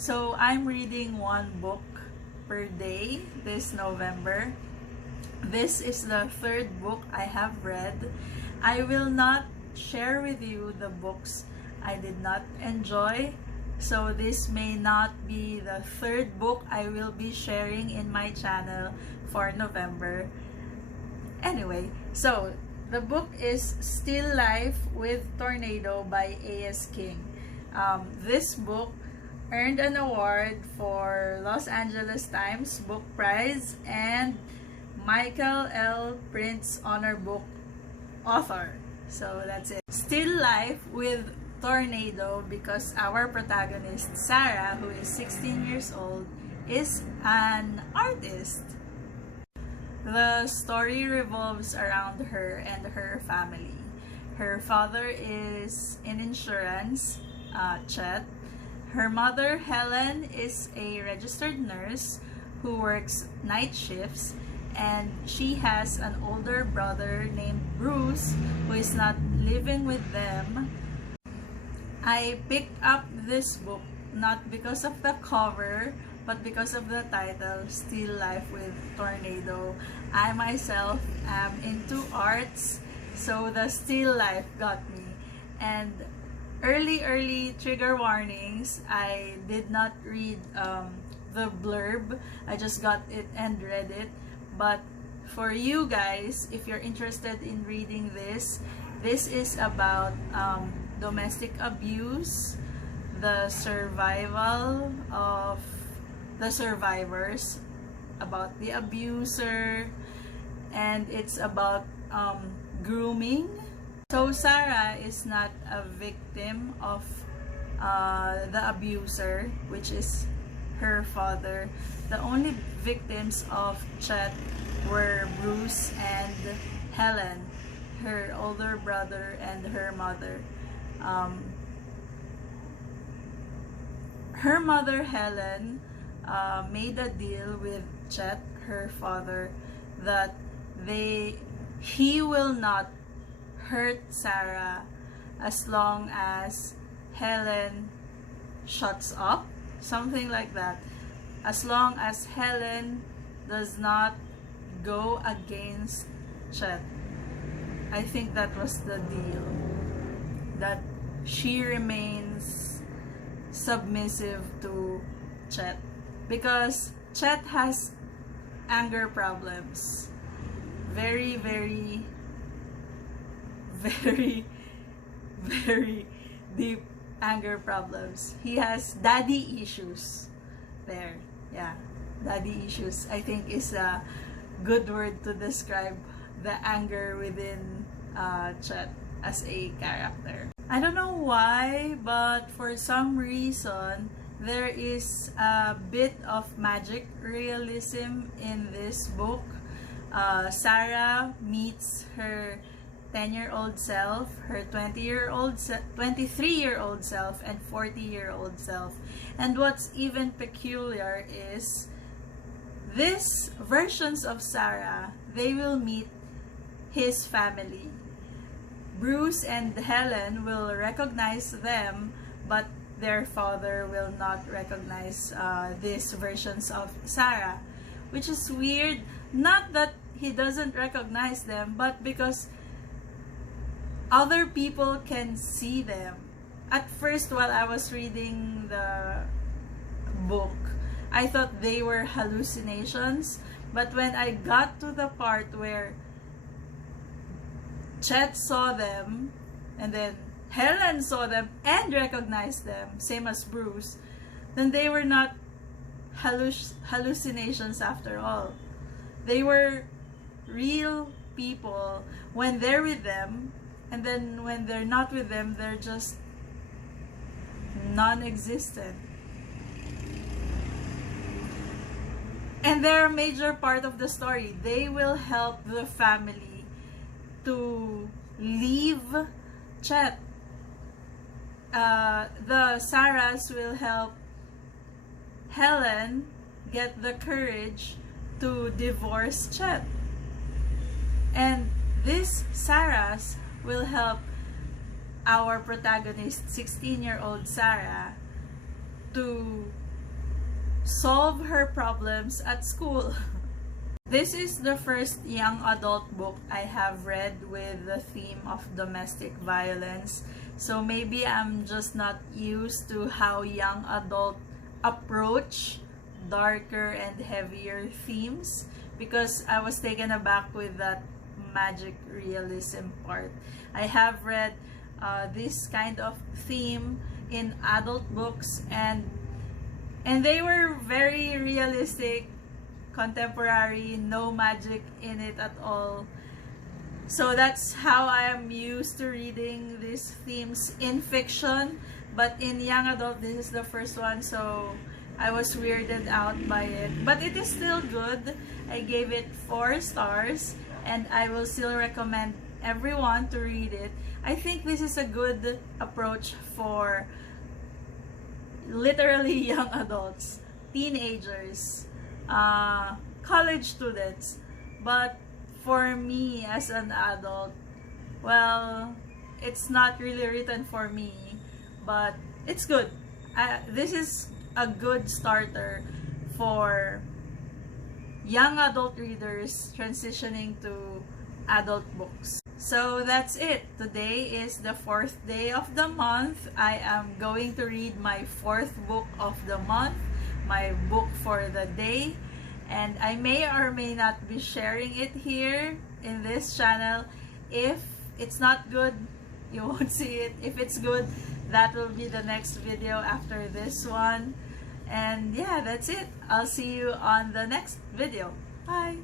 So I'm reading one book per day this November. This is the third book I have read. I will not share with you the books I did not enjoy. So this may not be the third book I will be sharing in my channel for November. Anyway, so the book is Still Life with Tornado by A.S. King. This book earned an award for Los Angeles Times Book Prize and Michael L. Printz Honor Book Author. So that's it. Still Life with Tornado, because our protagonist, Sarah, who is 16 years old, is an artist. The story revolves around her and her family. Her father is in insurance, Chet. Her mother, Helen, is a registered nurse who works night shifts, and she has an older brother named Bruce who is not living with them. I picked up this book not because of the cover, but because of the title, Still Life with Tornado. I myself am into arts, so the still life got me. And early trigger warnings. I did not read the blurb. I just got it and read it. But for you guys, if you're interested in reading this is about domestic abuse, the survival of the survivors, about the abuser, and it's about grooming. So Sarah is not a victim of the abuser, which is her father. The only victims of Chet were Bruce and Helen, her older brother and her mother. Her mother, Helen, made a deal with Chet, her father, that he will not hurt Sarah as long as Helen shuts up, something like that. As long as Helen does not go against Chet. I think that was the deal. That she remains submissive to Chet. Because Chet has anger problems. Very deep anger problems. He has daddy issues there. Yeah, daddy issues, I think, is a good word to describe the anger within Chet as a character. I don't know why, but for some reason there is a bit of magic realism in this book. Sarah meets her 10-year-old self, her 23-year-old self, and 40-year-old self. And what's even peculiar is these versions of Sarah, they will meet his family. Bruce and Helen will recognize them, but their father will not recognize these versions of Sarah, which is weird. Not that he doesn't recognize them, but because other people can see them. At first, while I was reading the book, I thought they were hallucinations, but when I got to the part where Chet saw them, and then Helen saw them and recognized them, same as Bruce, then they were not hallucinations after all. They were real people when they're with them, and then when they're not with them, they're just non-existent. And they're a major part of the story. They will help the family to leave Chet. The Sarahs will help Helen get the courage to divorce Chet. And these Sarahs will help our protagonist, 16-year-old Sarah, to solve her problems at school. This is the first young adult book I have read with the theme of domestic violence. So maybe I'm just not used to how young adult approach darker and heavier themes, because I was taken aback with that magic realism part. I have read this kind of theme in adult books, and they were very realistic, contemporary, no magic in it at all. So that's how I am used to reading these themes in fiction. But in young adult, this is the first one, so I was weirded out by it. But it is still good. I gave it 4 stars, and I will still recommend everyone to read it. I think this is a good approach for literally young adults, teenagers, college students. But for me as an adult, well, it's not really written for me, but it's good. This is a good starter for young adult readers transitioning to adult books. So that's it. Today is the 4th day of the month. I am going to read my 4th book of the month, my book for the day, and I may or may not be sharing it here in this channel. If it's not good, you won't see it. If it's good, that will be the next video after this one. And yeah, that's it. I'll see you on the next video. Bye!